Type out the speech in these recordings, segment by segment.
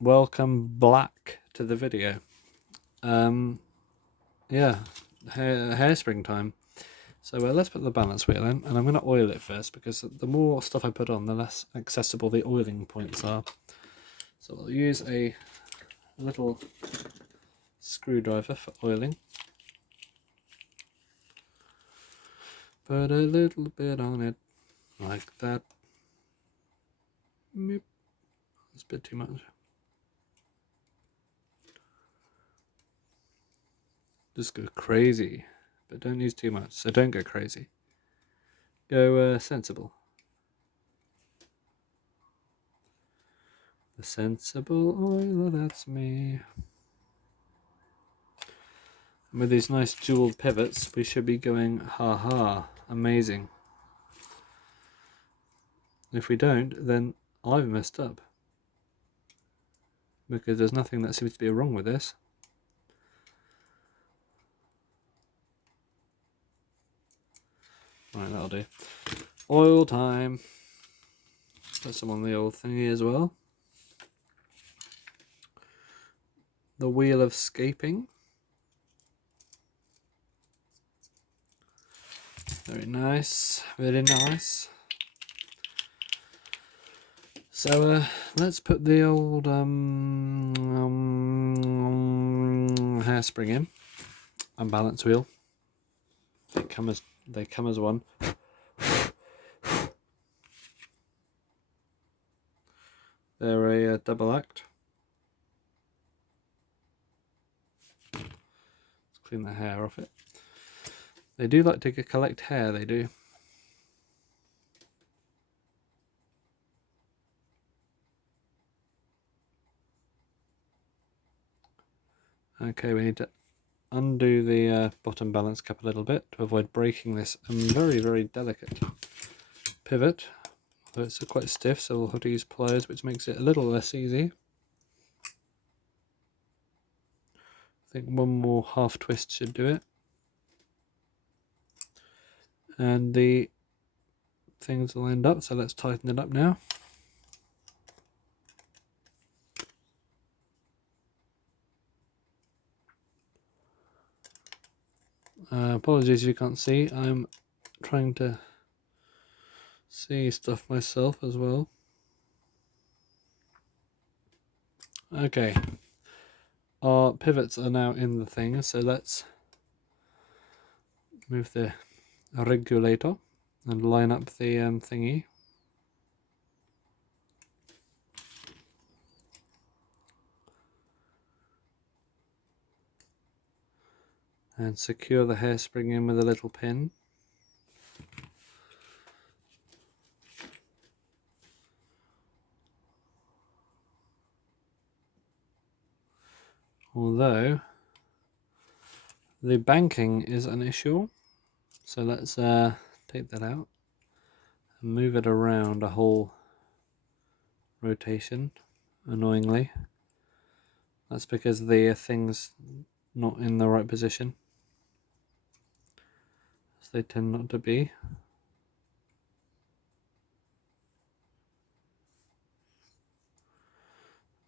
welcome back to the video. Yeah, hairspring time. So let's put the balance wheel in, and I'm going to oil it first because the more stuff I put on, the less accessible the oiling points are. So I'll use a little screwdriver for oiling. Put a little bit on it, like that. That's a bit too much. Just go crazy, but don't use too much, so don't go crazy. Go sensible. The sensible oiler, that's me. And with these nice jeweled pivots, we should be going ha, amazing. If we don't, then I've messed up. Because there's nothing that seems to be wrong with this. Right, that'll do. Oil time. Put some on the old thingy as well. The wheel of scaping. Very nice, very nice. So let's put the old hairspring in and balance wheel. They come as one. They're a double act. Let's clean the hair off it. They do like to collect hair, they do. Okay, we need to undo the bottom balance cap a little bit to avoid breaking this very delicate pivot. Although it's quite stiff, so we'll have to use pliers, which makes it a little less easy. I think one more half twist should do it. And the things are lined up, so let's tighten it up now. Apologies if you can't see, I'm trying to see stuff myself as well. Okay, our pivots are now in the thing, so let's move the regulator and line up the thingy. And secure the hairspring in with a little pin. Although the banking is an issue, so let's take that out and move it around a whole rotation, annoyingly. That's because the thing's not in the right position, as they tend not to be.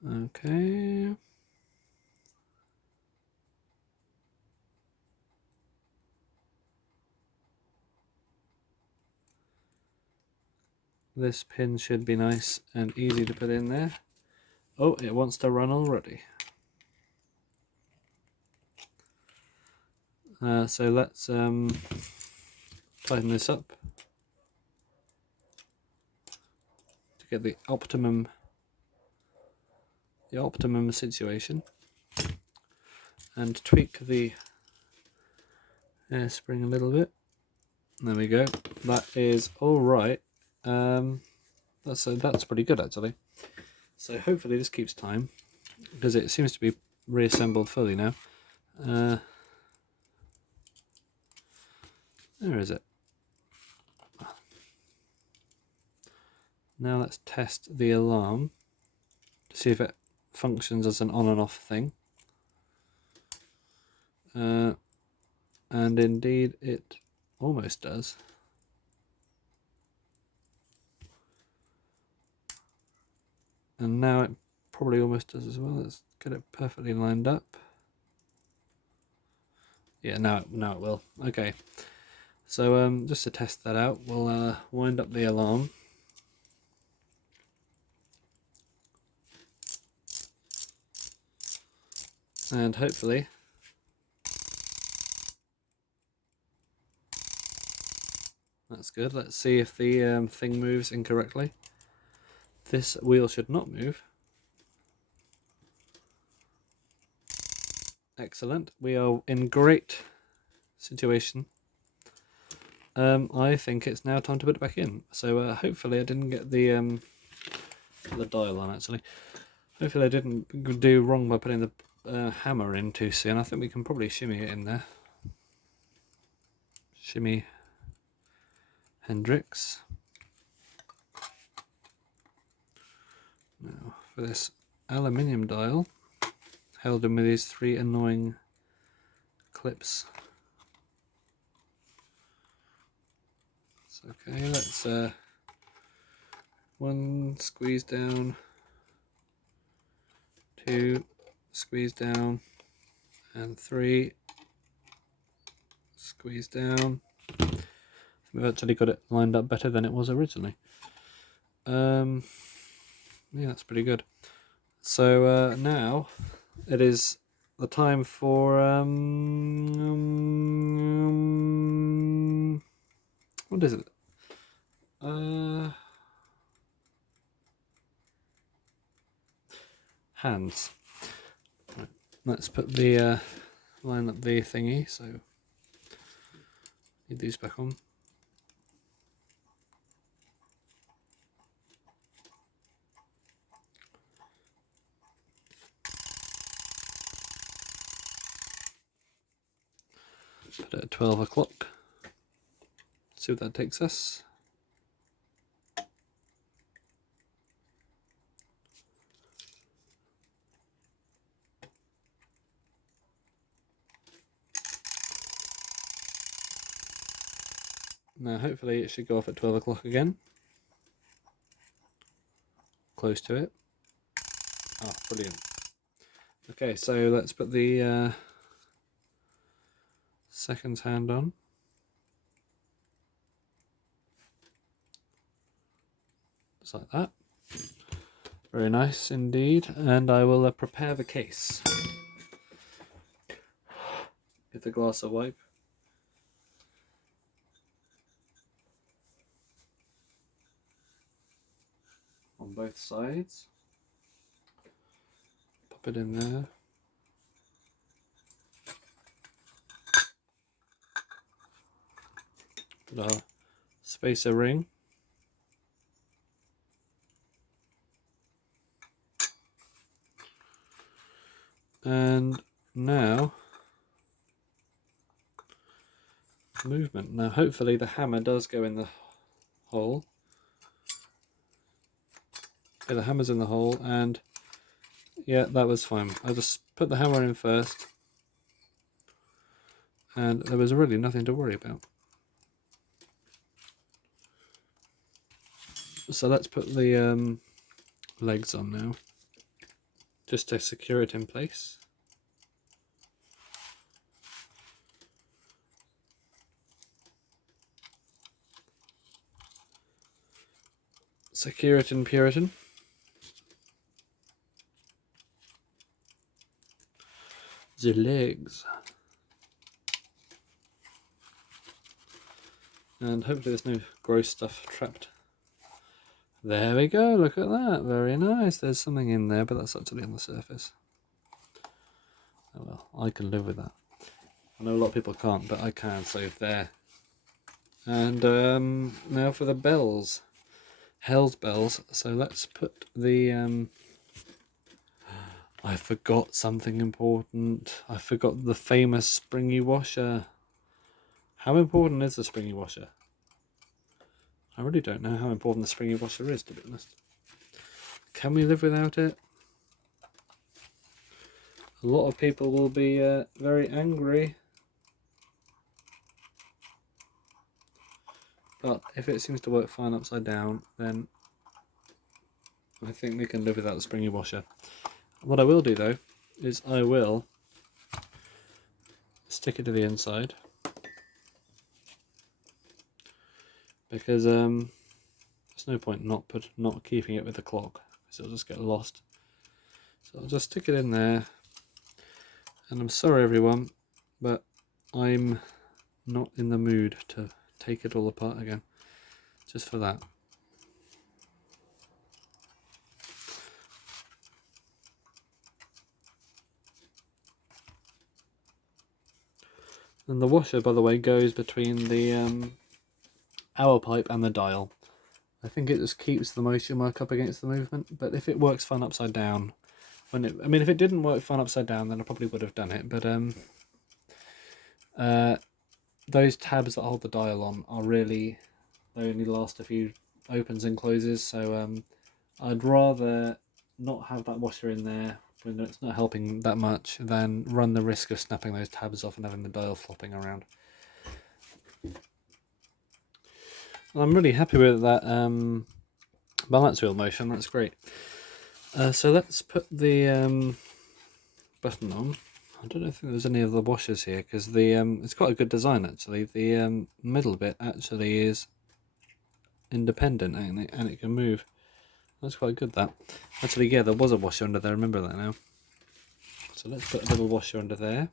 Okay. This pin should be nice and easy to put in there. Oh, it wants to run already. So let's tighten this up to get the optimum situation, and tweak the hairspring a little bit. There we go. That is all right. That's pretty good actually. So hopefully this keeps time, because it seems to be reassembled fully now. Where is it? Now let's test the alarm to see if it functions as an on and off thing. And indeed it almost does. And now it probably almost does as well. Let's get it perfectly lined up. Yeah, now it will. Okay, so just to test that out, we'll wind up the alarm. And hopefully that's good. Let's see if the thing moves incorrectly. This wheel should not move. Excellent. We are in great situation. I think it's now time to put it back in. So hopefully I didn't get the dial on actually. Hopefully I didn't do wrong by putting the hammer in too soon. I think we can probably shimmy it in there. Shimmy Hendrix. Now for this aluminium dial, held in with these 3 annoying clips. Okay, let's 1 squeeze down, 2 squeeze down, and 3 squeeze down. We've actually got it lined up better than it was originally. Yeah, that's pretty good. So now it is the time for what is it? Hands. Right, let's put the line up the thingy. So need these back on. Put it at 12 o'clock. See what that takes us. Now hopefully it should go off at 12 o'clock again. Close to it. Oh, brilliant. Okay, so let's put the seconds hand on. Just like that. Very nice indeed. And I will prepare the case. Give the glass a wipe. On both sides. Pop it in there. Put our spacer ring. And now movement. Now hopefully the hammer does go in the hole. Okay, the hammer's in the hole, and yeah, that was fine. I just put the hammer in first, and there was really nothing to worry about. So let's put the legs on now, just to secure it in place. Secure it in Puritan. The legs. And hopefully there's no gross stuff trapped. There we go, look at that, very nice. There's something in there, but that's actually on the surface. Oh well, I can live with that. I know a lot of people can't, but I can, so there. And now for the bells. Hell's bells. So let's put the I forgot something important. I forgot the famous springy washer. How important is the springy washer? I really don't know how important the springy washer is, to be honest. Can we live without it? A lot of people will be very angry. But if it seems to work fine upside down, then I think we can live without the springy washer. What I will do though is I will stick it to the inside, because there's no point not keeping it with the clock, because it'll just get lost. So I'll just stick it in there, and I'm sorry everyone, but I'm not in the mood to take it all apart again, just for that. And the washer, by the way, goes between the hour pipe and the dial. I think it just keeps the moisture mark up against the movement, but if it works fine upside down, if it didn't work fine upside down, then I probably would have done it, but those tabs that hold the dial on are really, they only last a few opens and closes, so I'd rather not have that washer in there when it's not helping that much than run the risk of snapping those tabs off and having the dial flopping around. I'm really happy with that balance wheel motion, that's great. So let's put the button on. I don't think there's any of the washers here, because the it's quite a good design actually. The middle bit actually is independent, and it can move. That's quite good, that. Actually, yeah, there was a washer under there, I remember that now. So let's put a little washer under there.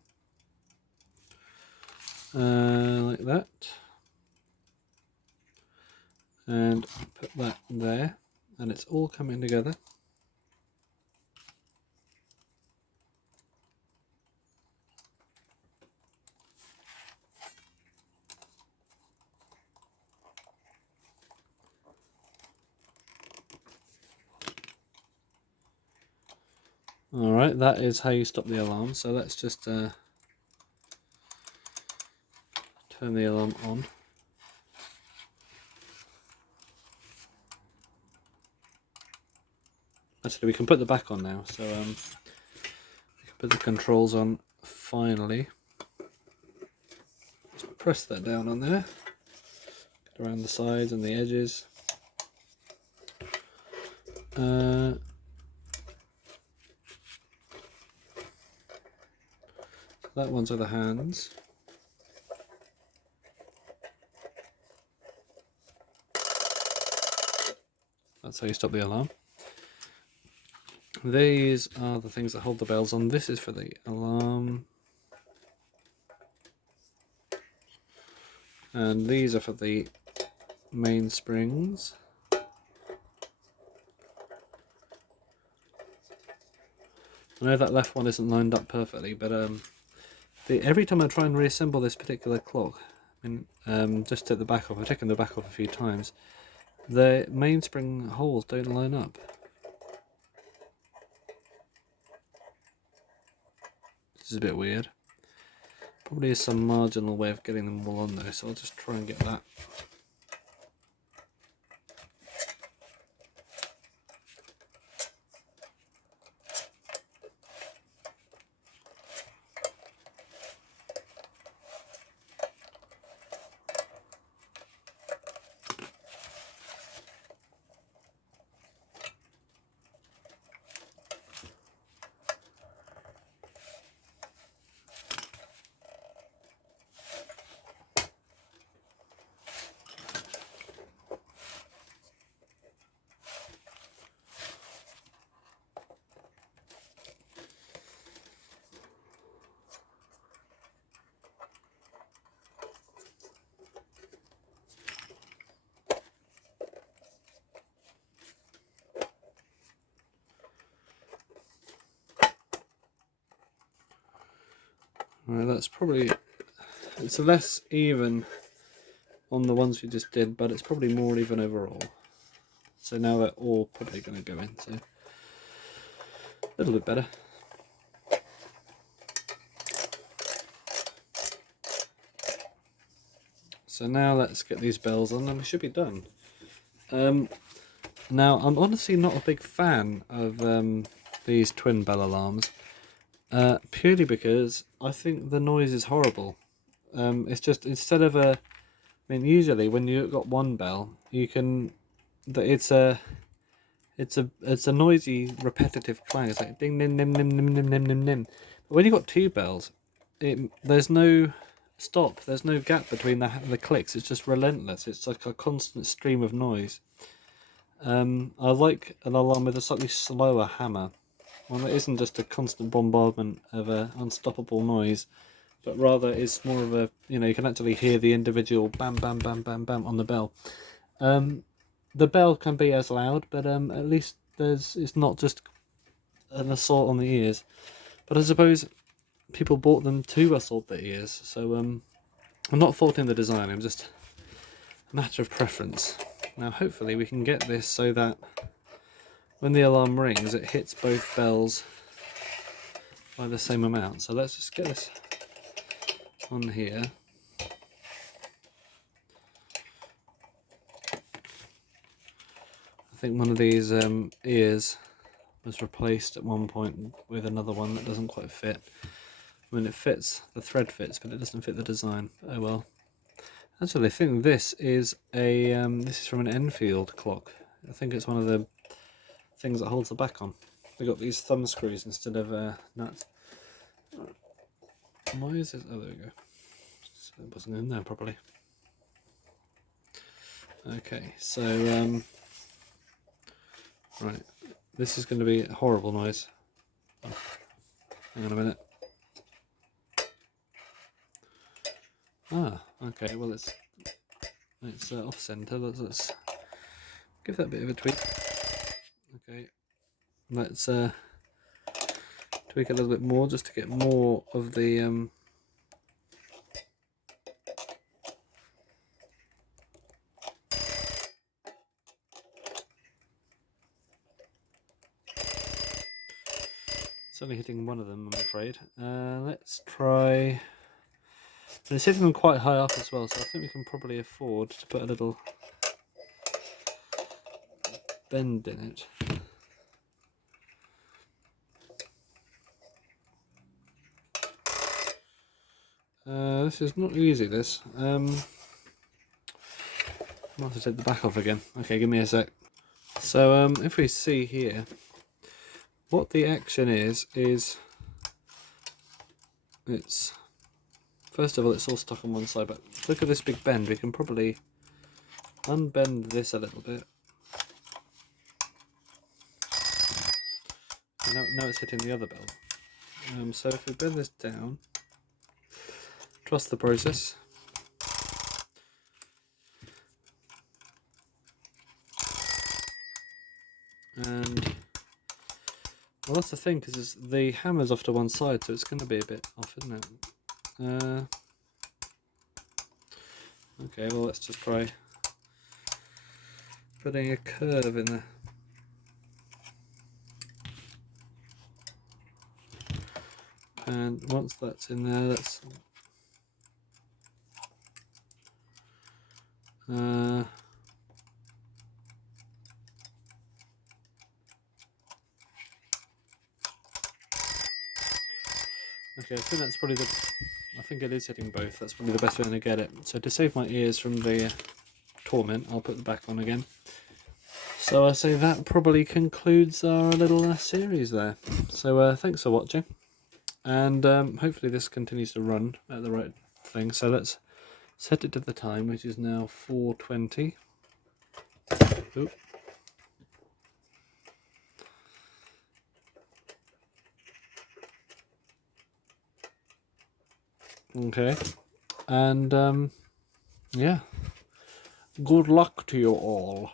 Like that. And put that there. And it's all coming together. Alright, that is how you stop the alarm. So let's just turn the alarm on. Actually, we can put the back on now. So we can put the controls on finally. Just press that down on there. Get around the sides and the edges. That one's are the hands. That's how you stop the alarm. These are the things that hold the bells on. This is for the alarm. And these are for the main springs. I know that left one isn't lined up perfectly, but every time I try and reassemble this particular clock, just take the back off, I've taken the back off a few times, the mainspring holes don't line up. This is a bit weird. Probably is some marginal way of getting them all on there, so I'll just try and get that. Right, that's probably, it's less even on the ones we just did, but it's probably more even overall. So now they're all probably going to go in, so a little bit better. So now let's get these bells on and we should be done. Now I'm honestly not a big fan of these twin bell alarms. Purely because I think the noise is horrible. It's just, instead of usually when you've got one bell, you can, it's It's a noisy, repetitive clang. It's like ding, nim, nim, nim, nim, nim, nim, nim, nim. But when you've got two bells, there's no stop. There's no gap between the clicks. It's just relentless. It's like a constant stream of noise. I like an alarm with a slightly slower hammer. One that isn't just a constant bombardment of unstoppable noise, but rather is more of a, you can actually hear the individual bam, bam, bam, bam, bam on the bell. The bell can be as loud, but at least it's not just an assault on the ears. But I suppose people bought them to assault the ears, so I'm not faulting the design. I'm just a matter of preference. Now, hopefully, we can get this so that when the alarm rings, it hits both bells by the same amount. So let's just get this on here. I think one of these ears was replaced at one point with another one that doesn't quite fit. I mean, it fits, the thread fits, but it doesn't fit the design. Oh well. Actually, I think this is this is from an Enfield clock. I think it's one of the things that holds the back on. They got these thumb screws instead of nuts. Why is this? Oh, there we go. So it wasn't in there properly. Okay, so right, this is going to be a horrible noise. Oh, hang on a minute. Ah, okay. Well, it's off center. Let's give that a bit of a tweak. Okay, let's tweak a little bit more just to get more of the it's only hitting one of them, I'm afraid. Let's try. And it's hitting them quite high up as well, so I think we can probably afford to put a little bend in it. This is not easy, this. I'll have to take the back off again. Okay, give me a sec. So if we see here, what the action is it's, first of all, it's all stuck on one side, but look at this big bend. We can probably unbend this a little bit. And now it's hitting the other bell. So if we bend this down, trust the process. And well, that's the thing, because the hammer's off to one side, so it's going to be a bit off, isn't it? Okay, well, let's just try putting a curve in there. And once that's in there, let's okay, I think that's probably I think it is hitting both. That's probably the best way to get it. So to save my ears from the torment, I'll put the back on again. So I say that probably concludes our little series there. So thanks for watching, and hopefully this continues to run at the right thing. So let's set it to the time, which is now 4:20. Oop. Okay, and yeah, good luck to you all.